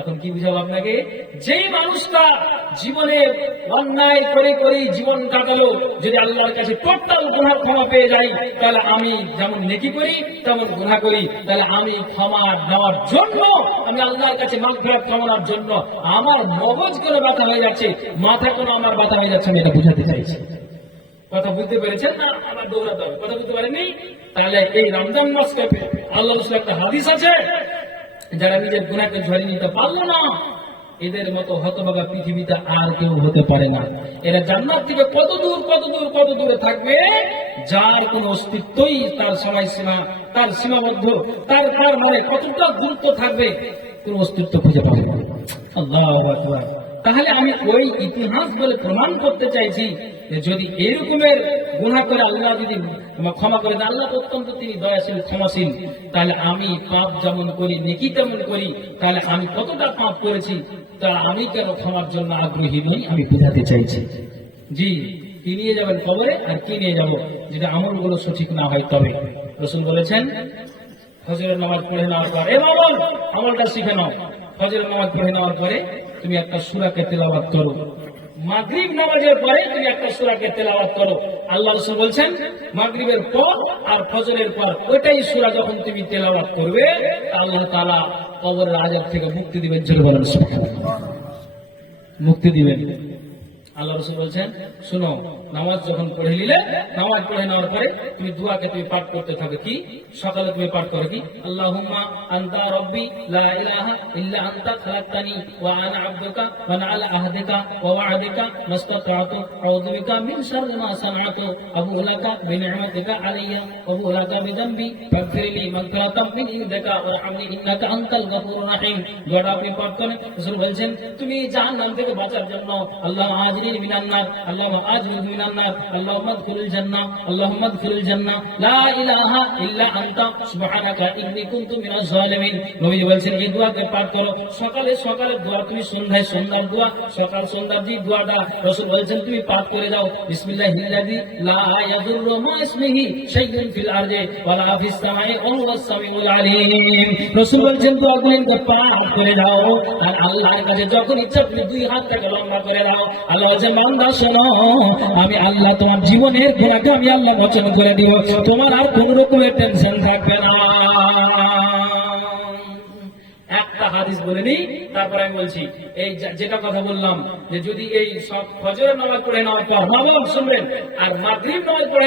এখন কি বুঝাবো আপনাকে? যেই মানুষটা জীবনে অন্যায় করে করে জীবন কাটালো, যদি আল্লাহর কাছে টোটাল গুনার ক্ষমা পেয়ে যাই, তাহলে আমি যেমন নেকি করি, তেমন গুনাহ করি। তাহলে আমি ক্ষমা নেওয়ার জন্য, আমি আল্লাহর কাছে মাল ফেরত কামনার জন্য আমার মগজ কোনো ব্যথা হয়ে যাচ্ছে, মাথা কোনো আমার ব্যথা হয়ে যাচ্ছে, আমি এটা বুঝাতে চাইছি। কথা বুঝতে পেরেছেন না? আমার দৌড়াতে হবে কথা বুঝতে পারেননি? তাহলে এই রমজান মাসকে আল্লাহ একটা হাদিস আছে যারা নিজের গুণাকে ঝরিয়ে নিতে পারল না, এদের মতো হতভাগা পৃথিবীতে আর কেউ হতে পারে না। এরা জান্নাত থেকে কত দূর কত দূর, কত দূরে থাকবে, যার কোনো অস্তিত্বই তার সময় সীমা তার সীমাবদ্ধ, তার তার মানে কতটা গুরুত্ব থাকবে, কোন অস্তিত্ব খুঁজে পাবে না। আল্লাহু তাহলে আমি ওই ইতিহাস বলে প্রমাণ করতে চাইছি যদি এরকমের গুণা করে আল্লাহ যদি ক্ষমা করে দেন, আল্লাহ অত্যন্ত তিনি দয়াশীল, ক্ষমাশীল। তাহলে আমি পাপ যেমন করি, নেকি তেমন করি, তাহলে আমি কতটা পাপ করেছি, তা আমি কেন ক্ষমার জন্য আগ্রহী নই, আমি বোঝাতে চাইছি। জি, কি নিয়ে যাবেন কবরে আর কি নিয়ে যাব যেটা আমলগুলো সঠিক না হয় তবে। রসুল বলেছেন, ফজরের নামাজ পড়ে নেওয়ার পর, এ আমলটা শিখে নাও। ফজরের নামাজ পড়ে নেওয়ার পরে তুমি একটা সুরাকে তেলাবাদ করো। মাগরিব নামাজের পরে তুমি একটা সুরাকে তেলাওয়াত করো। আল্লাহ রসুল বলছেন, মাগরিবের পর আর ফজরের পর ওইটাই সুরা যখন তুমি তেলাওয়াত করবে আল্লাহ তালা কবরের আজাদ থেকে মুক্তি দিবেন। জন্য বলেন মুক্তি দিবেন। আল্লাহ রসুল বলছেন, শুনো, নামাজ যখন পড়ে নিলে, নামাজ পড়ে নেওয়ার পরে তুমি দুয়াকে তুমি পাঠ করতে থাকো কি? সকালে তুমি পাঠ করো কি? আল্লাহুম্মা আনতা রাব্বি লা ইলাহা ইল্লা ওয়া আনা ওয়া আলা আহদিকা ওয়া ওয়া'দিকা মিন শাররি মা আবু লাকা বিনি'মাতিকা আলাইয়া ওয়া আবু লাকা বিযামবি। ফাগফির লি মাগফিরাতাম মিন ইন্নাকা আনতাল রাহিম। আপনি পাঠ করেন। রাসূল বলছেন, তুমি জাহান্নাম থেকে বাঁচার জন্য আল্লাহ আজিরিন মিনান নার আল্লাহ আজিরিন মিনান নার আল্লাহুম্মা আদখিলুল জান্নাহ আল্লাহুম্মা আদখিলুল জান্নাহ লা ইলাহা ইল্লা আনতা সুবহানাকা ইন্নী কুনতু মিনাজ জালিমিন নবী বলছেন, এই দোয়াকে পাঠ করো। সকালে সকালে দোয়া, তুমি সন্ধ্যায় সন্ধ্যার দোয়া, সকাল সন্ধ্যার যে দোয়াটা রাসূল বলছেন, তুমি পাঠ করে দাও। বিসমিল্লাহিল্লাযী লা ইয়াদুররু মা ইসমিহি শাইউন ফিল আরদি ওয়ালা ফিস সামাই ওয়া সামিউল আলিম। রাসূল বলছেন দোয়াগুলোকে পাঠ করে দাও। আর আল্লাহর কাছে যখন ইচ্ছা, তুমি দুই হাতটাকে লম্বা করে দাও। আল্লাহ বলছে শোনো, আমি আল্লাহ তোমার জীবনের আমি আল্লাহ করে দিব। তোমার আর কোন রকমের টেনশন থাকবে না। শুনবেন, আর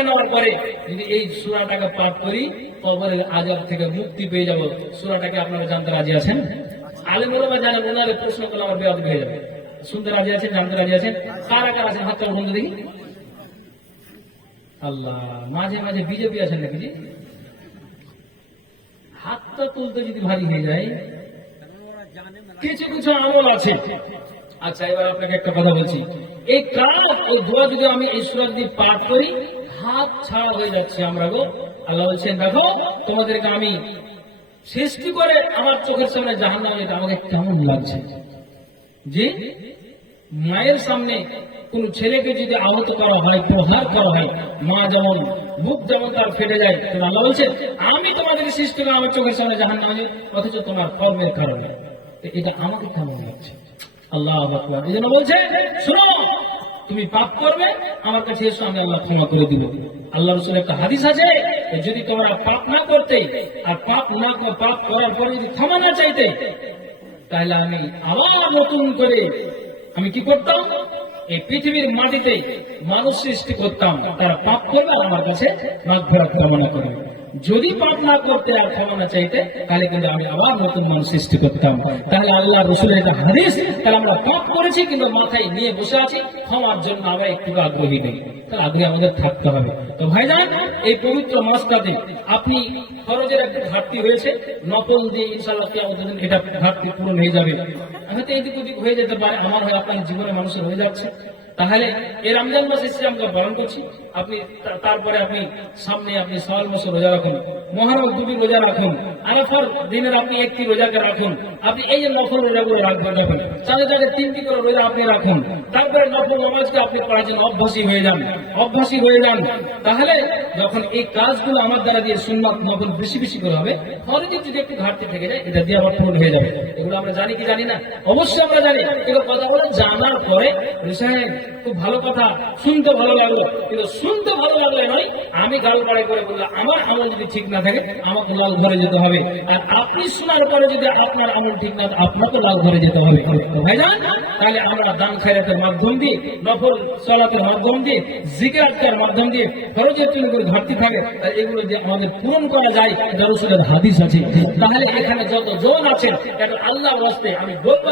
নেওয়ার পরে যদি এই সূরাটাকে পাঠ করি থেকে মুক্তি পেয়ে যাব। সূরাটাকে আপনারা জানতে রাজি আছেন? আলেম ওলামা জানেন, ওনারে প্রশ্ন করলে আমার বেয়াদ হয়ে যাবে। শুনতে রাজি আছেন জানতে রাজি আছেন কারা কারা আছেন হাতটা বন্ধু দেখি। আল্লাহ, মাঝে মাঝে বিজেপি আছেন নাকি জি? হাতটা তুলতে যদি ভারী হয়ে যায়, কিছু কিছু আমল আছে। আচ্ছা এবার আপনাকে একটা কথা বলছি। এই কাজ, ওই দোয়া যদি আমি ঈশ্বর দিয়ে পাঠ করি, হাত ছাড়া হয়ে যাচ্ছে আমরা গো। আল্লাহ বলছেন, দেখো, তোমাদেরকে আমি সৃষ্টি করে আমার চোখের সামনে জাহান নামে এটা আমাকে কেমন লাগছে? যে মায়ের সামনে কোন ছেলেকে যদি আহত করা হয়, প্রহার করা হয়, মা যেমন, বুক যেমন তার ফেটে যায় আল্লাহ বলছেন, আমি তোমাদের সৃষ্টি করে আমার চোখের সামনে জাহান নামে অথচ তোমার কর্মের কারণে। এটা আমাকে কেমন লাগছে? আল্লাহ এই জন্য বলছে, শোনো, তুমি পাপ করবে, আমার কাছে এসো, আমি আল্লাহ ক্ষমা করে দিব। আল্লাহ রসুল একটা হাদিস আছে যদি তোমরা পাপ না করতে, আর পাপ না পাপ করার পরে যদি ক্ষমা না চাইতে তাহলে আমি আবার নতুন করে আমি কি করতাম? এই পৃথিবীর মাটিতে মানুষ সৃষ্টি করতাম। তারা পাপ করবে, আমার কাছে মাঘ ফেরত কামনা করবে যদি পাপ না করতে আর ক্ষমা চাইতে, তাহলে কিন্তু আমি আবার নতুন মানুষ সৃষ্টি করতাম। তাহলে আল্লাহ রসুলের একটা হাদিস, তাহলে আমরা পাপ করেছি কিন্তু মাথায় নিয়ে বসে আছি, ক্ষমার জন্য আমরা একটু আগ্রহী নেই। তাহলে আগ্রহী আমাদের থাকতে হবে। তো ভাইজান, এই পবিত্র মাসটাতে আপনি খরচের একটা ঘাটতি হয়েছে, নকল দিয়ে ইনশাল্লাহ কি আমাদের এটা ঘাটতি পূরণ হয়ে যাবে। হয়তো এদিক ওদিক হয়ে যেতে পারে, আমার হয়ে আপনার জীবনে মানুষের হয়ে যাচ্ছে। তাহলে এই রমজান মাস এসে আমরা পালন করছি। আপনি তারপরে আপনি সামনে আপনি সওয়াল মাসে রোজা রাখুন, মহারম দুটি রোজা রাখুন, আরাফার দিনের আপনি একটি রোজাকে রাখুন। আপনি এই যে নফল রোজাগুলো রাখবেন রাখুন চাঁদে চাঁদে তিনটি করে রোজা আপনি রাখুন। তারপরে নফল নামাজকে আপনি পড়াচ্ছেন অভ্যাসী হয়ে যান, অভ্যাসী হয়ে যান। তাহলে যখন এই কাজগুলো আমার দ্বারা দিয়ে সুন্নাত নফল বেশি বেশি করে হবে ফরিদের যদি একটু ঘাটতি থেকে যায়, এটা দিয়ে আবার পূরণ হয়ে যাবে। এগুলো আমরা জানি কি জানি না? অবশ্যই আমরা জানি। এগুলো কথাগুলো জানার পরে সাহেব, খুব ভালো কথা, শুনতে ভালো লাগল। কিন্তু শুনতে ভালো লাগলে নয়, আমি গাল পাড়ে করে বললাম, আমার আমল যদি ঠিক না থাকে, আমাকে লাল ধরে যেতে হবে। আর আপনি শোনার পরে যদি আপনার আমল ঠিক না আপনাকে লাল ধরে যেতে হবে। ভাইজান, তাহলে আমরা দান খায়রাতের মাধ্যম দিয়ে, নফল সলাতের মাধ্যম দিয়ে জিকিরাতের মাধ্যম দিয়ে ফরজের জন্য করে ঘাটতি থাকে এগুলো যে আমাদের পূরণ করা যায় রসুলের হাদিস আছে। তাহলে এখানে যত জন আছে আল্লাহ রস্তে আমি বলব